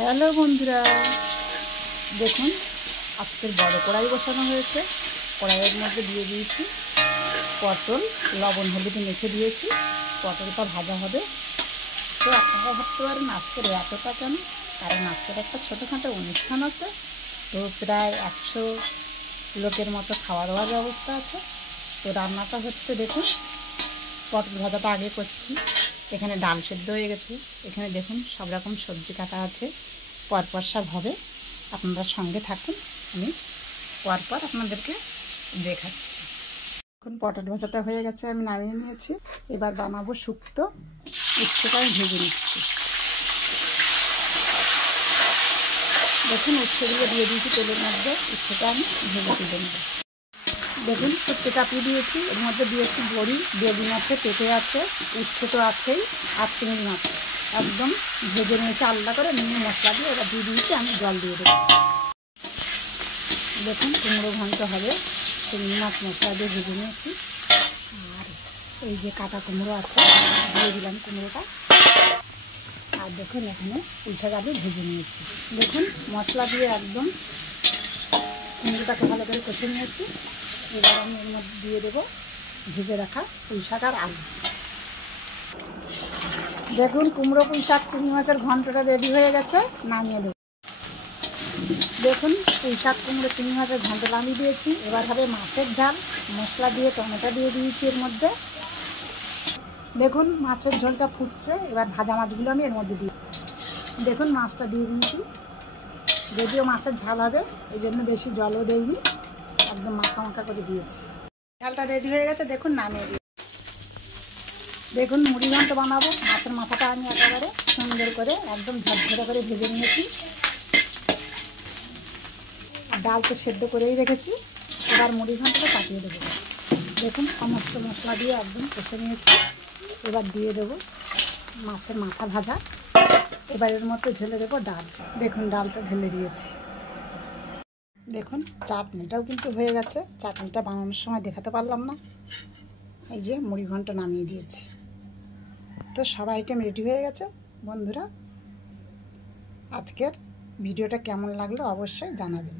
Hello বন্ধুরা, দেখুন আজকের বড় কড়াই বসানো হয়েছে। কড়াইয়ের মধ্যে দিয়ে দিয়েছি পটল, লবণ হলুদে মেখে দিয়েছি। পটলটা ভাজা হবে। তো আপনারা ভাবতে পারেন আজকের এতটা কেন, কারণ আজকের একটা ছোটোখাটো অনুষ্ঠান আছে। তো প্রায় 100 লোকের মতো খাওয়া দাওয়ার ব্যবস্থা আছে। তো রান্নাটা হচ্ছে, দেখুন পটল ভাজাটা আগে করছি। এখানে ডাল সেদ্ধ হয়ে গেছে। এখানে দেখুন সব রকম সবজি কাটা আছে, পরপর সব হবে। আপনারা সঙ্গে থাকুন, আমি পরপর আপনাদেরকে দেখাচ্ছি। এখন পটল ভাজাটা হয়ে গেছে, আমি নামিয়ে নিয়েছি। এবার বানাবো শুক্তো। উচ্ছেটা আমি ভেজে নিচ্ছি। দেখুন উচ্ছেগুলো দিয়ে দিয়েছি তেলের মধ্যে। উচ্ছেটা আমি ভেজে তুলে নেব। দেখুন শুক্তো চাপিয়ে দিয়েছি, এর মধ্যে দিয়েছি বড়ি, বেগুন আছে, পেঁপে আছে, উচ্ছে তো আছেই, আর চিংড়ি মাছ একদম ভেজে নিয়েছি আলাদা করে। নিয়ে মশলা দিয়ে ওটা দিয়ে দিয়েছি, আমি জল দিয়ে দেবো। দেখুন কুমড়ো ঘন্ট হবে, চিংড়ি মাছ মশলা দিয়ে ভেজে নিয়েছি। আর এই যে কাটা কুমড়ো আছে, দিয়ে দিলাম কুমড়োটা। আর দেখুন এখানে উল্টে আলু ভেজে নিয়েছি। দেখুন মশলা দিয়ে একদম কুমড়োটাকে ভালো করে কষে নিয়েছি। এবার আমি এর মধ্যে দিয়ে দেবো ভেজে রাখা পুঁই শাক আর আলু। দেখুন কুমড়ো পুঁই শাক চিংড়ি মাছের ঘন্টটা রেডি হয়ে গেছে, নামিয়ে দেবো। দেখুন পুঁই শাক কুমড়ো চিংড়ি মাছের ঘন্ট নামিয়ে দিয়েছি। এবার হবে মাছের ঝাল। মশলা দিয়ে টমেটো দিয়ে দিয়েছি এর মধ্যে। দেখুন মাছের ঝোলটা ফুটছে। এবার ভাজা মাছগুলো আমি এর মধ্যে দিই। দেখুন মাছটা দিয়ে দিয়েছি। যদিও মাছের ঝাল হবে, এই জন্য বেশি জলও দেইনি, একদম মাখা মাখা করে দিয়েছি। ঝালটা রেডি হয়ে গেছে, দেখুন নামিয়ে দিই। দেখুন মুড়ি ঘন্ট বানাবো। মাছের মাথাটা আমি একেবারে সুন্দর করে একদম ঝরঝরে করে ভেজে নিয়েছি। আর ডাল তো সেদ্ধ করেই রেখেছি। এবার মুড়ি ঘন্টটা পাঠিয়ে দেবো। দেখুন সমস্ত মশলা দিয়ে একদম কষে নিয়েছি। এবার দিয়ে দেবো মাছের মাথা ভাজা। এবার এর মধ্যে ঢেলে দেবো ডাল। দেখুন ডালটা ঢেলে দিয়েছি। দেখুন চাটনিটাও কিন্তু হয়ে গেছে। চাটনিটা বানানোর সময় দেখাতে পারলাম না। এই যে মুড়ি ঘন্ট নামিয়ে দিয়েছি। তো সব আইটেম রেডি হয়ে গেছে। বন্ধুরা আজকের ভিডিওটা কেমন লাগলো অবশ্যই জানাবেন।